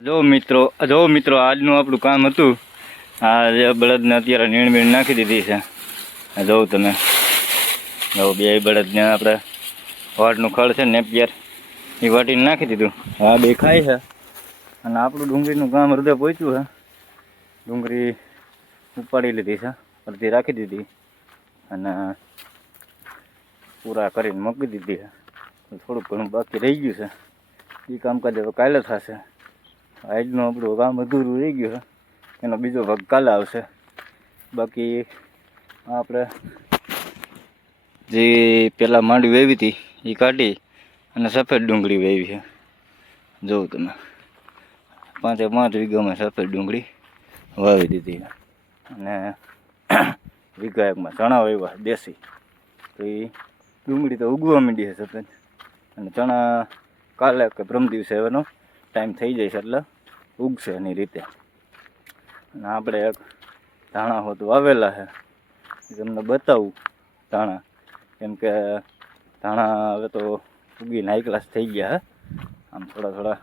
જો મિત્રો આજનું આપણું કામ હતું આ જે બળદને અત્યારે નીણ નાખી દીધી છે. જો તમે જો બે બળદને આપણે વાટનું ખળ છે નેપિયર એ વાટીને નાખી દીધું. આ બે ખાય છે અને આપણું ડુંગળીનું કામ હૃદય પહોંચ્યું છે. ડુંગળી ઉપાડી લીધી છે, અડધી રાખી દીધી અને પૂરા કરીને મૂકી દીધી છે. થોડુંક ઘણું બાકી રહી ગયું છે, એ કામકાજ હવે કાલે થશે. આજનું આપણું કામ અધૂરું રહી ગયું છે, એનો બીજો ભાગ કાલે આવશે. બાકી આપણે જે પહેલાં માંડવી વાવી હતી એ કાઢી અને સફેદ ડુંગળી વાવી છે. જોઉં તમે 5 વીઘામાં સફેદ ડુંગળી વાવી દીધી અને વીઘા એકમાં ચણા વાવ્યા દેશી. તો એ ડુંગળી તો ઉગવા માંડી છે સફેદ, અને ચણા કાલે કે પ્રમ દિવસે એનો ટાઈમ થઈ જાય છે એટલે ઉગશે એની રીતે. અને આપણે એક ધાણા હોતું વાવેલા છે, એ તમને બતાવું ધાણા, કેમ કે ધાણા હવે તો ઉગીને હાઈ ક્લાસ થઈ ગયા હે. આમ થોડા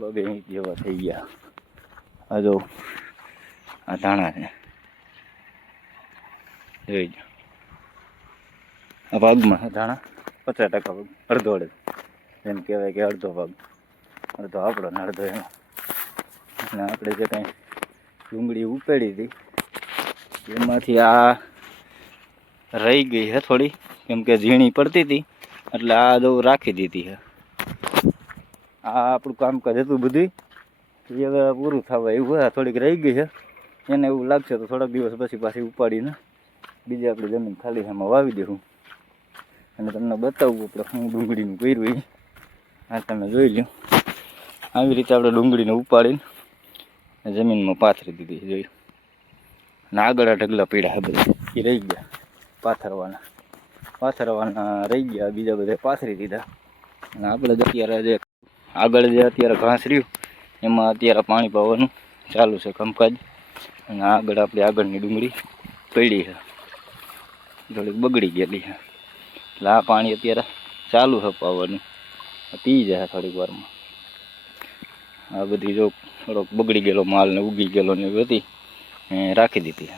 2 ઇંચ જેવા થઈ ગયા. આ જો આ ધાણા છે, જોઈ જો આ ભાગમાં ધાણા 50% ભાગ, અડધો એમ કહેવાય કે અડધો ભાગ, અડધો આપણો ને અડધો એનો. અને આપણે જે કાંઈ ડુંગળી ઉપાડી હતી એમાંથી આ રહી ગઈ છે થોડી, કેમ કે ઝીણી પડતી હતી એટલે આ જો રાખી દીધી છે. આ આપણું કામકાજ હતું બધું, એ હવે પૂરું થવા એવું હોય. થોડીક રહી ગઈ છે, એને એવું લાગશે તો થોડાક દિવસ પછી પાછી ઉપાડીને બીજી આપણી જમીન ખાલી છે એમાં વાવી દેવું. અને તમને બતાવવું આપણે શું ડુંગળીનું કર્યું એ. આ તમે જોઈ લો, આવી રીતે આપણે ડુંગળીને ઉપાડીને જમીનમાં પાથરી દીધી જોઈ. અને આગળ આ ઢગલા પીડા બધા એ રહી ગયા પાથરવાના રહી ગયા, બીજા બધા પાથરી દીધા. અને આપણે અત્યારે જે આગળ જે અત્યારે ઘાસ રહ્યું એમાં અત્યારે પાણી પાવાનું ચાલુ છે કામકાજ. અને આગળ આપણે આગળની ડુંગળી પડી છે, થોડીક બગડી ગયેલી છે, એટલે આ પાણી અત્યારે ચાલુ છે પાવાનું, પી જાય થોડીક વારમાં. આ બધી જો થોડોક બગડી ગયેલો માલ ને ઉગી ગયેલો ને એવી હતી રાખી દીધી.